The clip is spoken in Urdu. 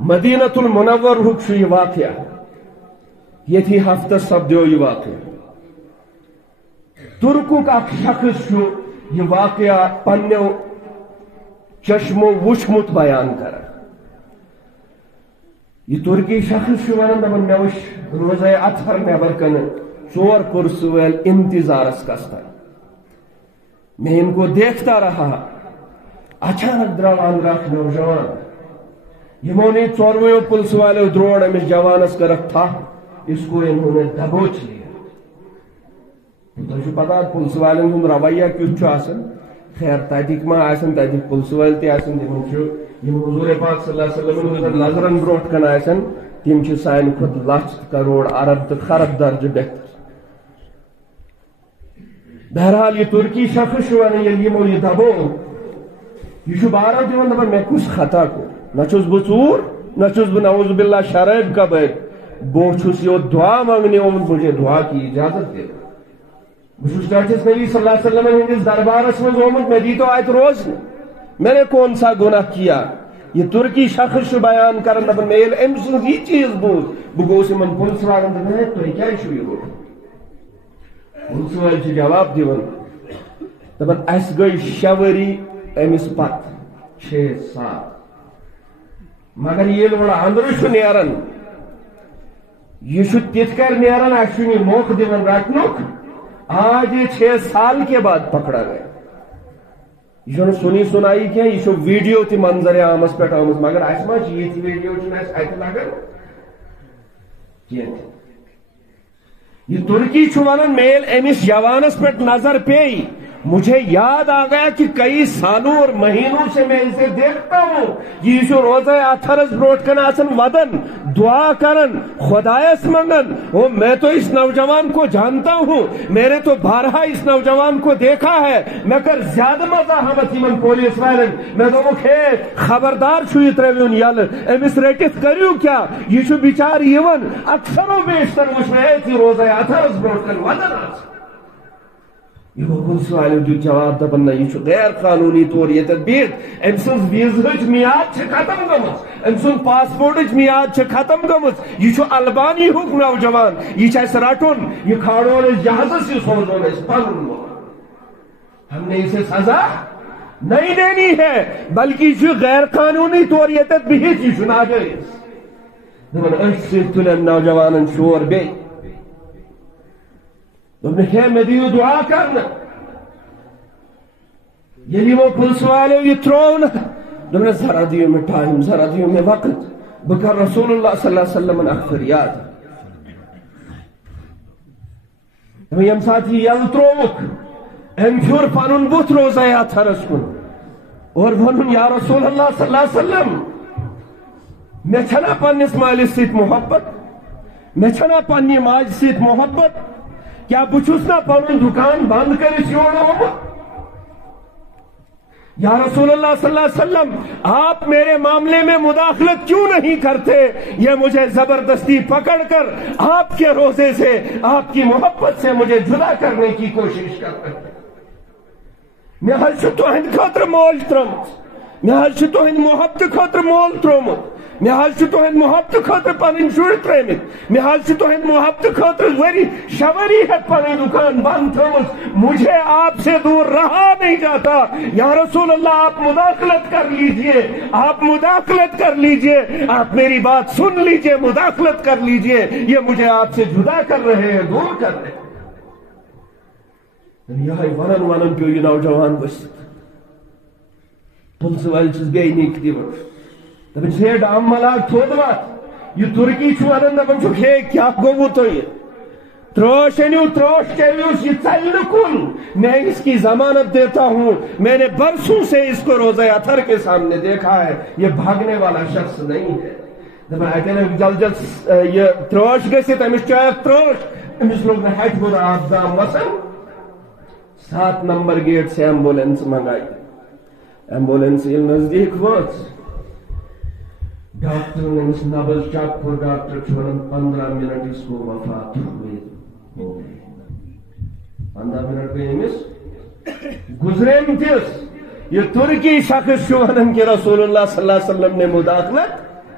مدینۃ المنور ہک یہ واقعہ یتھی ہفتہ سپدیو یہ واقعہ ترکک اخ شخص یہ واقعہ پنو چشمو وچمت بیان کران یہ ترکی شخص ونان دپان مے وچ روزہ اطہر نیبر کن 4 پرسویل انتظارس کستان میں ان کو دیکھتا رہا اچانک درو اندر اخ نوجوان یمو نے 4 پلس والے دروڑ امس جوانس کرک تھا اس کو انہوں نے دبوچ لیا تہ پتہ پلس والن ہند رویہ کیت آسان خیر تتک ما آسن تتک پلس وال تہ آسن تم حضور پاک صلی اللہ علیہ وسلم نظرن بروٹ کن آسن تم سان کھت لچھ کروڑ ارب تو خرب درجہ بہتر بہرحال یہ ترکی شخص ون یمو یہ دبو یہ بارہ دان دپان مے کس خطا کو نہ چھس بہ ژور نہ چھس بہ نعوذ باللہ شراب کبیر بہ چھس یہ دعا مانگنے آمت مجھے دعا کی اجازت دے بس ٹھس نبی صلی اللہ علیہ وسلم ہندس دربارس من آمت مے دیتو ات روزن میں نے کون سا گناہ کیا یہ ترکی شخص بیان کرن دپان مے ام سن یہ چیز بوز بہ گوس یمن پولیس والن دپان تُہۍ کیازِ چھو یہ روزن پولیس وٲلۍ جواب دِوان دپان اس گئی 6 ؤری امس پت 6-7 مگر یہ اندر نیران یہ تت کر نیران اس موقع دن رٹنک آج یہ 6 سال کے بعد پکڑا گیا یہ سنی سنائی کی یہ ویڈیو تہ منظر عامس پہ آمت مگر اس ما یہ ویڈیو ات لگان کی یہ ترکی ونان میل امس جوانس پہ نظر پی مجھے یاد آ گیا کہ کئی سالوں اور مہینوں سے میں اسے دیکھتا ہوں یہ جو روزہ اطہرس بروٹ کن آسن ودن دعا کرن خدایس منگن وہ میں تو اس نوجوان کو جانتا ہوں میرے تو بارہا اس نوجوان کو دیکھا ہے میں کر زیادہ مزاحمت یمن پولیس والن میں دوپک ہے خبردار چھو یہ ترویون یل امس رٹت کریو کیا یہ بچار یون اکثر و بیشتر وچھ روزہ اطہرس بروٹ کن ودن آسن یہ پولیس والے دیت جواب دپان نہ یہ غیر قانونی طور یہ بہت ام سن ویزہچ میعاد ختم گمت ام سن پاسپورٹچ میعاد ختم گمت یہ البانی ہک نوجوان یہ رٹن یہ کھاڑون اس جہازس یہ سوزون اس پن ہم نے اسے سزا نہیں دینی ہے بلکہ یہ غیر قانونی طور یہ بہت یہ ناجائز دپان اچھ سے تلن نوجوانن شور بے میں دیو دعا کرنا یلی وہ پولیس والے یہ ترون دپان ذرا دیو میں ٹائم ذرا دیو میں وقت بکر رسول اللہ صلی اللہ علیہ وسلم اخ فریاد یم ساتھ یہ یل تروک ام پھر پنن بت روزہ اطہرس کن اور ونن یا رسول اللہ صلی اللہ علیہ وسلم میں چھنا پنس مالس سیت محبت میں چھنا پنی ماج سیت محبت کیا بچھس نا پنن دکان بند کرس یور آمت یا رسول اللہ صلی اللہ علیہ وسلم آپ میرے معاملے میں مداخلت کیوں نہیں کرتے یہ مجھے زبردستی پکڑ کر آپ کے روزے سے آپ کی محبت سے مجھے جدا کرنے کی کوشش کرتے ہیں میں حج تہند خاطر مول ترمت میں حج تہند محبت خاطر مول ترومت میں حج تہند محبت خاطر پنن شر ترمت میں حج تہند محبت خاطر وری شوری ہے پنن دکان بند تھومت مجھے آپ سے دور رہا نہیں جاتا یا رسول اللہ آپ مداخلت کر لیجئے آپ مداخلت کر لیجئے آپ میری بات سن لیجئے مداخلت کر لیجئے یہ مجھے آپ سے جدا کر رہے ہیں دور کر رہے ہیں یہ ونن ونن پیو یہ نوجوان بس پولیس والے چھس گئی نیک دیوان دپان ہے ڈام ملاک تھود وات یہ ترکی چھو ونن دپان چھو ہے کیا گو تو یہ تروش انیو تروش چیویوس یہ چل کن میں اس کی ضمانت دیتا ہوں میں نے برسوں سے اس کو روزہ اطہر کے سامنے دیکھا ہے یہ بھاگنے والا شخص نہیں ہے دپان اتنے جلد جلد یہ تروش گژھت امس چاہیے تروش امس لوگ نے ہٹ بر آپ دام وسن 7 نمبر گیٹ سے ایمبولینس منگائی ایمبولینس یہ نزدیک وات ڈاکٹر نے اس نبض چیک کر ڈاکٹر چھوڑن 15 منٹ اس کو وفات ہوئی 15 منٹ پہ امس گزرے تس یہ ترکی شخص ونان کہ رسول اللہ صلی اللہ علیہ وسلم نے مداخلت